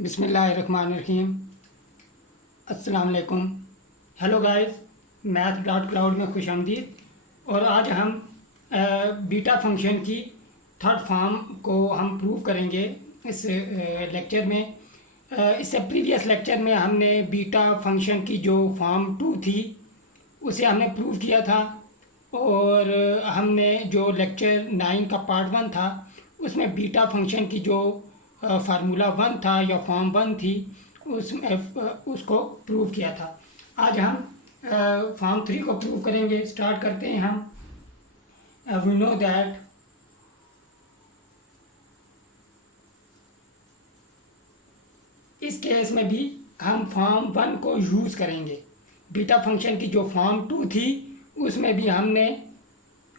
बिस्मिल्लाहिर्रहमानिर्रहीम। अस्सलाम वालेकुम। Hello guys, math dot cloud में खुशामदीद। और आज हम बीटा फंक्शन की थर्ड फॉर्म को हम प्रूव करेंगे इस लेक्चर में। इससे प्रीवियस लेक्चर में हमने बीटा फंक्शन की जो फॉर्म 2 थी उसे हमने प्रूव किया था। और हमने जो लेक्चर 9 का पार्ट 1 था उसमें बीटा फंक्शन की जो फार्मूला 1 था या फॉर्म 1 थी उसको प्रूव किया था। आज हम फॉर्म 3 को प्रूव करेंगे। स्टार्ट करते हैं हम। वी नो दैट इस केस में भी हम फॉर्म 1 को यूज़ करेंगे। बीटा फंक्शन की जो फॉर्म 2 थी उसमें भी हमने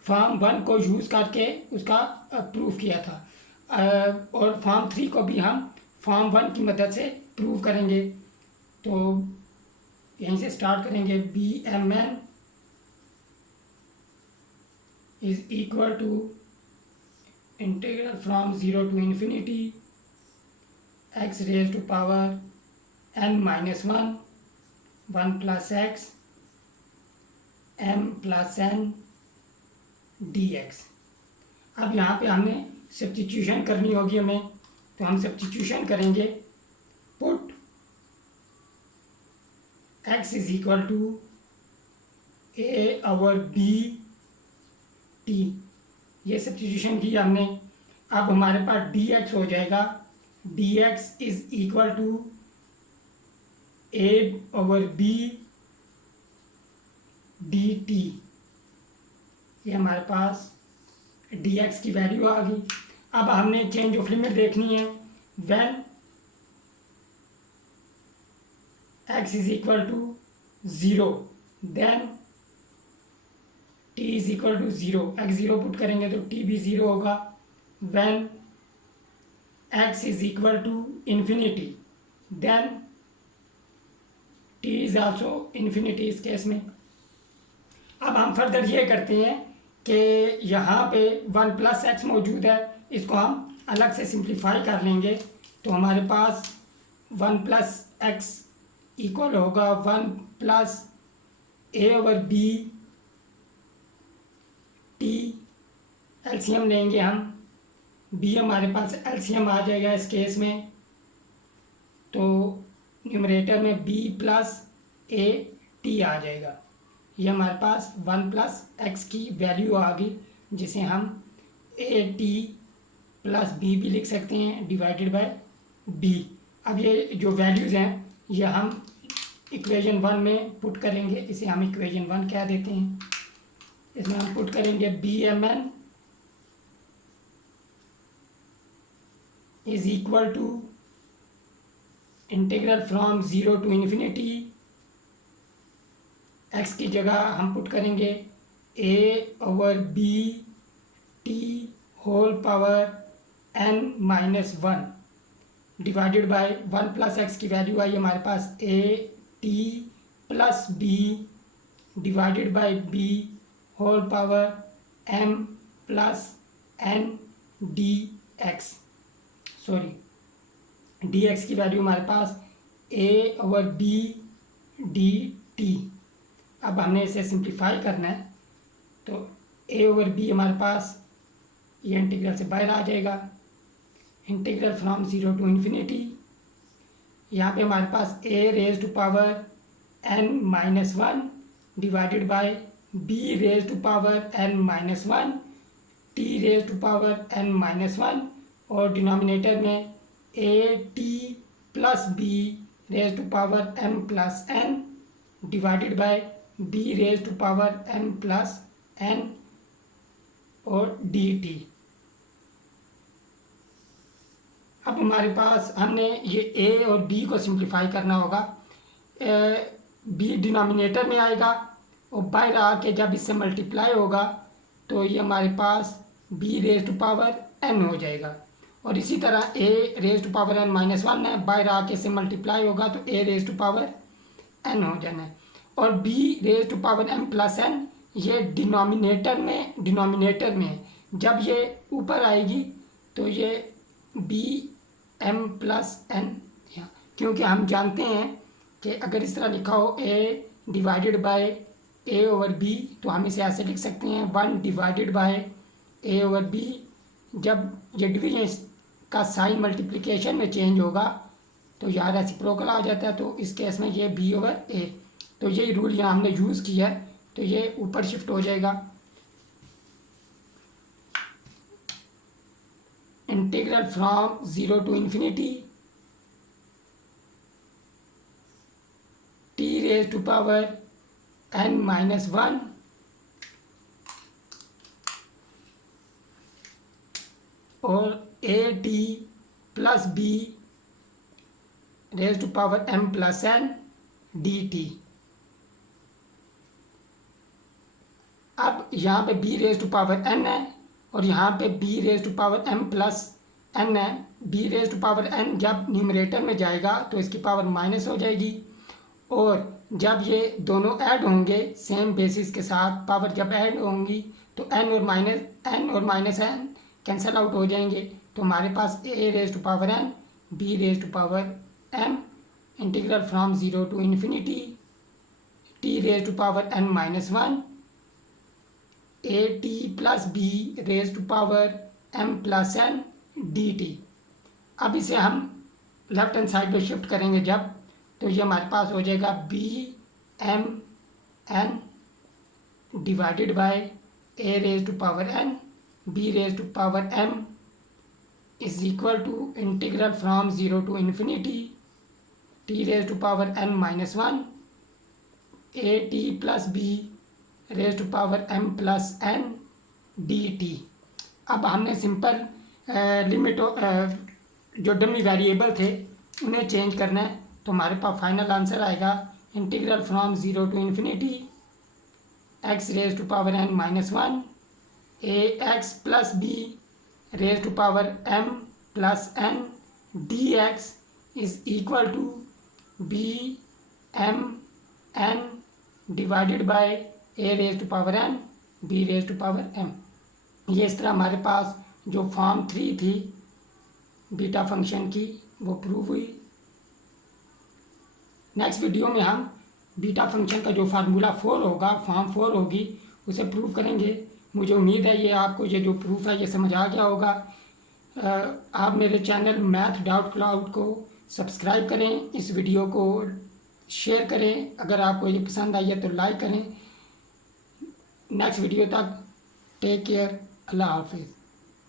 फॉर्म 1 को यूज़ करके उसका प्रूफ किया था। और फॉर्म 3 को भी हम फॉर्म 1 की मदद से प्रूव करेंगे। तो यहीं से स्टार्ट करेंगे। B M N is equal to integral from 0 to infinity X raise to power n minus 1 plus X m plus n dx। अब यहाँ पे हमने सब्स्टिट्यूशन करनी होगी हमें, तो हम सब्स्टिट्यूशन करेंगे। Put x is equal to a/b t। ये सब्स्टिट्यूशन की हमने। अब हमारे पास dx हो जाएगा। dx is equal to a/b dt। ये हमारे पास dx की वैल्यू आ गई। अब हमने चेंज ऑफ लिमिट देखनी है। When x is equal to 0 then t is equal to 0। x 0 put करेंगे तो t भी 0 होगा। When x is equal to infinity then t is also infinity इस केस में। अब हम फर्दर ये करते हैं कि यहाँ पे 1 प्लस एक्स मौजूद है, इसको हम अलग से सिंप्लीफाई कर लेंगे। तो हमारे पास 1 प्लस एक्स इक्वल होगा 1 प्लस a/b t। एलसीएम लेंगे हम। b हमारे पास एलसीएम आ जाएगा इस केस में। तो न्यूमरेटर में b प्लस a t आ जाएगा। ये हमारे पास 1 प्लस एक्स की वैल्यू आ गई, जिसे हम ए टी प्लस बी भी लिख सकते हैं डिवाइडेड बाय बी। अब ये जो वैल्यूज़ हैं ये हम इक्वेशन 1 में पुट करेंगे। इसे हम इक्वेशन 1 कह देते हैं। इसमें हम पुट करेंगे B M N is equal to integral from 0 to infinity. x की जगह हम पुट करेंगे a/b t whole power n minus 1 divided by 1 plus X की वैल्यू आई हमारे पास a t plus b divided by b whole power m plus n dx। Sorry, dx की value हमारे पास a/b dt। अब हमने इसे सिंप्लीफाई करना है। तो a/b हमारे पास ये इंटीग्रल से बाहर आ जाएगा। Integral from 0 to infinity. यहाँ पे हमारे पास a raise to power n minus 1 divided by b raise to power n minus 1 t raise to power n minus 1 और डिनोमिनेटर में a t plus b raise to power m plus n divided by b raise to power m plus n और dt। अब हमारे पास हमने ये a और b को simplify करना होगा। b डिनोमिनेटर में आएगा और बाहर आके जब इससे मल्टीप्लाई होगा तो ये हमारे पास b raise to power n हो जाएगा। और इसी तरह a raise to power n minus 1 है, बाहर आके से मल्टीप्लाई होगा तो a raise to power n हो जाना है। और b raise to power m plus n ये डिनोमिनेटर में जब ये ऊपर आएगी तो ये b m प्लस n क्योंकि हम जानते हैं कि अगर इस तरह लिखा हो a divided by a over b, तो हम इसे ऐसे लिख सकते हैं 1 divided by a over b। जब ये डिवीजन का साइन मल्टीप्लिकेशन में चेंज होगा तो यहाँ रेसिप्रोकल आ जाता है, तो इस केस में ये b ओवर a। तो यही रूल यहाँ हमने यूज़ किया है, तो ये ऊपर शिफ्ट हो जाएगा। Integral from 0 to infinity t raise to power n-1 और a t plus b raise to power m plus n dt। अब यहाँ पे b raise to power n है और यहाँ पे b raise to power m plus n है। b raise to power n जब न्यूमरेटर में जाएगा तो इसकी पावर माइनस हो जाएगी, और जब ये दोनों ऐड होंगे सेम बेसिस के साथ, पावर जब ऐड होंगी तो n और माइनस n कैंसिल आउट हो जाएंगे। तो हमारे पास a raise to power n b raise to power m integral from 0 to infinity t raise to power n-1 a t plus b raise to power m plus n dt। अब इसे हम left hand side पे shift करेंगे जब, तो ये हमारे पास हो जाएगा b m n divided by a raise to power n b raise to power m is equal to integral from 0 to infinity t raise to power n-1 a t plus b raise to power m plus n dt। अब हमने simple limit जो dummy variable थे उन्हें change करना है, तो हमारे पास फाइनल आंसर आएगा integral from 0 to infinity x raise to power n-1 a x plus b raise to power m plus n dx is equal to b m n divided by a raise to power n b raise to power m। ये इस तरह हमारे पास जो form 3 थी beta function की वो prove हुई। Next video में हम बीटा फंक्शन का जो फार्मूला 4 होगा, फॉर्म 4 होगी, उसे प्रूव करेंगे। मुझे उम्मीद है ये आपको ये जो प्रूफ है ये समझ आ गया होगा। आप मेरे चैनल मैथ डाउट क्लाउड को सब्सक्राइब करें, इस वीडियो को शेयर करें, अगर आपको ये पसंद आई है तो लाइक करें। नेक्स्ट वीडियो तक टेक केयर, अल्लाह हाफिज़।